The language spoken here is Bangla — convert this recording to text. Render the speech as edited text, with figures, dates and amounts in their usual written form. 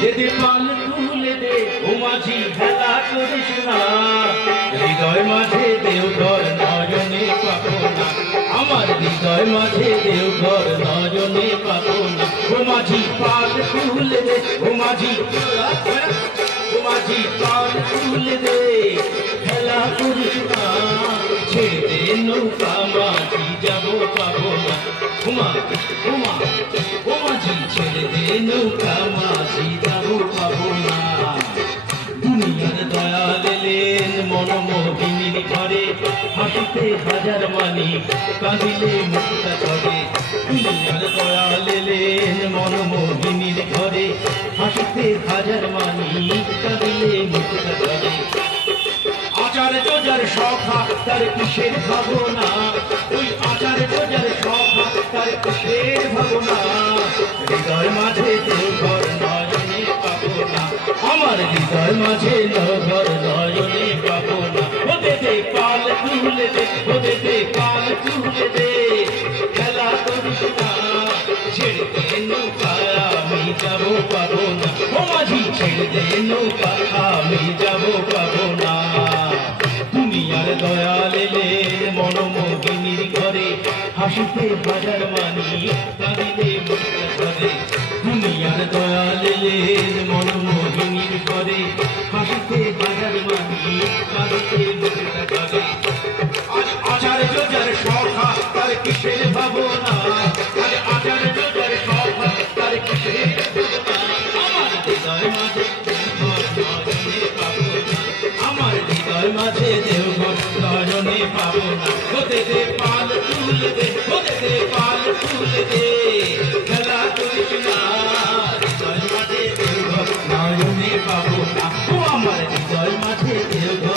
দে পাল তুলে দে ও মাঝি খেলা করিস না হৃদয় মাঝে দেওঘর নয়নে পাবো না আমার হৃদয় মাঝে দেওঘর নয়নে পাবো না ও মাঝি পাল তুলে দে ও মাঝি পাল তুলে দে খেলা করিস না ছেড়ে দে নৌকা মাঝি যাবো পাবো না ও মাঝি ছেড়ে দে নৌকা মাঝি যাবো পাবো না দুনিয়ার দয়াল এলেন মনমোহিনীর ঘরে হাসিতে হাজার মানি কাঁদিলে মুক্তা করে দুনিয়ার দয়াল এলেন মনমোহিনীর ঘরে হাসিতে হাজার মানি কাঁদিলে মুক্তা করে আচার যোজার সখা তার কিসের ভাবনা ওই আচার যোজার সখা তার কিসের ভাবনা হৃদয় মাঝে দেওঘর নয়নে পাবো না আমার হৃদয় মাঝে দেওঘর নয়নে পাবো না ওদে দে পাল তুলে দে ওদে দে পাল তুলে দে খেলা করিস না ছেড়ে দে নৌকা আমি যাবো পাবো না ও মাঝি ছেড়ে দে নৌকা আমি যাবো পাবো না দুনিয়ার দয়াল এলেন মনমোহিনীর ঘরে হাসিতে হাজার মানি কাঁদিলে মুক্তা করে দুনিয়ার দয়াল এলেন মনমোহিনীর ঘরে হাসিতে হাজার মানি কাঁদিলে মুক্তা করে আচার যোজার সখা তার কিসের ভাবনা আচার যোজার সখা তার কিসের আমার হৃদয় মাঝে আমার হৃদয় মাঝে দেওঘর নয়নে পাবো না ওদে দে পাল তুলে দে ওদে দে পাল তুলে দে খেলা করিস না হৃদয় মাঝে দেওঘর নয়নে পাবো না ও আমার হৃদয় মাঝে দেওঘর